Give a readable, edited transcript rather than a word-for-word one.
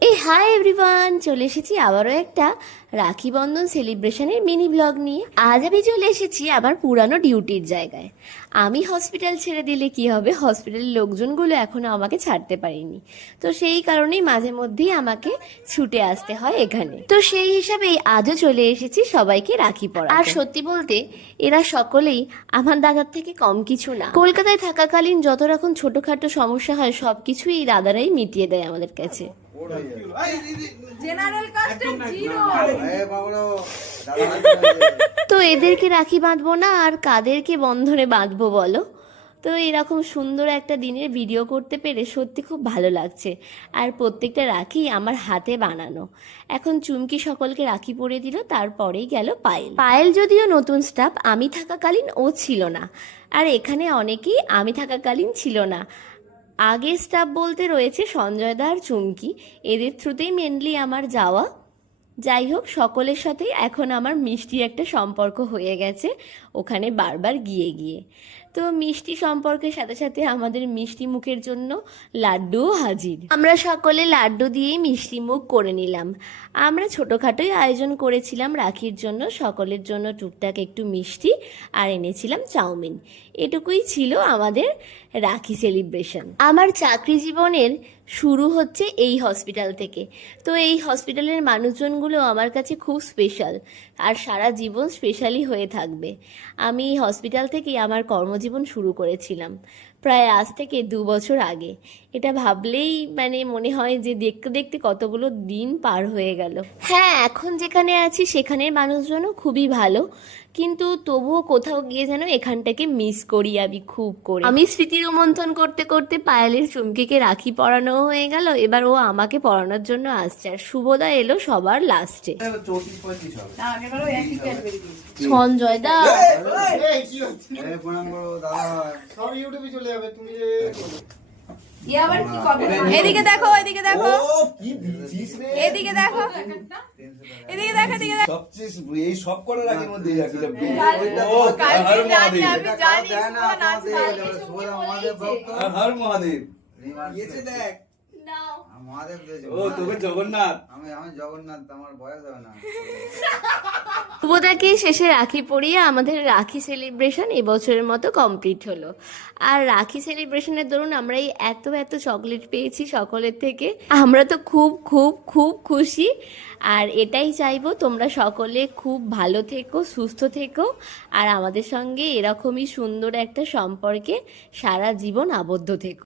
Hi everyone, চলে এসেছি আবারও একটা রাখি বন্ধন সেলিব্রেশনের মিনি ব্লগ নিয়ে। আজ আমি চলে এসেছি আমার পুরানো ডিউটির জায়গায়। আমি হসপিটাল ছেড়ে দিলে কি হবে, হসপিটালের লোকজনগুলো এখনো আমাকে ছাড়তে পারেনি, তো সেই কারণেই মাঝে মধ্যেই আমাকে ছুটে আসতে হয় এখানে। তো সেই হিসাবেই আজও চলে এসেছি সবাইকে রাখি পরা। আর সত্যি বলতে এরা সকলেই আমার দাদার থেকে কম কিছু না। কলকাতায় থাকাকালীন যত রকম ছোটখাটো সমস্যা হয় সবকিছুই এই দাদারাই মিটিয়ে দেয় আমাদের কাছে। তো এদেরকে রাখি বাঁধবো না আর কাদেরকে বন্ধনে বাঁধবো বলো? তো এরকম সুন্দর একটা দিনের ভিডিও করতে পেরে সত্যি খুব ভালো লাগছে। আর প্রত্যেকটা রাখি আমার হাতে বানানো। এখন চুমকি সকলকে রাখি পরিয়ে দিল, তারপরেই গেল পায়েল। পায়েল যদিও নতুন স্টাফ, আমি থাকাকালীন ও ছিল না, আর এখানে অনেকেই আমি থাকাকালীন ছিল না। আগে স্টাফ বলতে রয়েছে সঞ্জয় দা আর চুমকি, এদের থ্রুতেই মেনলি আমার যাওয়া। যাই হোক, সকলের সাথেই এখন আমার মিষ্টি একটা সম্পর্ক হয়ে গেছে ওখানে বারবার গিয়ে গিয়ে। তো মিষ্টি সম্পর্কের সাথে সাথে আমাদের মিষ্টি মুখের জন্য লাড্ডুও হাজির। আমরা সকলে লাড্ডু দিয়েই মিষ্টি মুখ করে নিলাম। আমরা ছোটোখাটোই আয়োজন করেছিলাম রাখির জন্য, সকলের জন্য টুকটাক একটু মিষ্টি আর এনেছিলাম চাউমিন। এটুকুই ছিল আমাদের রাখি সেলিব্রেশন। আমার চাকরি জীবনের শুরু হচ্ছে এই হসপিটাল থেকে। তো এই হসপিটালের মানুষজনগুলো আমার কাছে খুব স্পেশাল, আর সারা জীবন স্পেশালই হয়ে থাকবে। আমি এই হসপিটাল থেকেই আমার কর্মজীবন শুরু করেছিলাম প্রায় আজ থেকে 2 বছর আগে। এটা ভাবলেই মনে হয় যে দেখতে দেখতে কতগুলো দিন পার হয়ে গেল। হ্যাঁ, এখন যেখানে আছি সেখানের মানুষজনও খুবই ভালো, কিন্তু তবুও কোথাও গিয়ে যেন এখানটাকে মিস করি আমি খুব করে। আমি স্মৃতি রোমন্থন করতে করতে পায়েলের চুমকিকে রাখি পরানো হয়ে গেল, এবার ও আমাকে পরানোর জন্য আসছে। আর শুভদা এলো সবার লাস্টে। সঞ্জয় দা এদিকে দেখো, এদিকে দেখো, এদিকে দেখো, এদিকে দেখো, এদিকে দেখো। সবচেয়ে এই সব করে রাখির মধ্যে হর মহাদেব দেখ। শুভদাকে শেষে রাখি পরিয়ে আমাদের রাখি সেলিব্রেশন এবছরের মতো কমপ্লিট হলো। আর রাখি সেলিব্রেশনের দরুন আমরা এই এত এত চকলেট পেয়েছি সকলের থেকে। আমরা তো খুব খুব খুব খুশি, আর এটাই চাইবো তোমরা সকলে খুব ভালো থেকো, সুস্থ থেকো, আর আমাদের সঙ্গে এরকমই সুন্দর একটা সম্পর্কে সারা জীবন আবদ্ধ থেকো।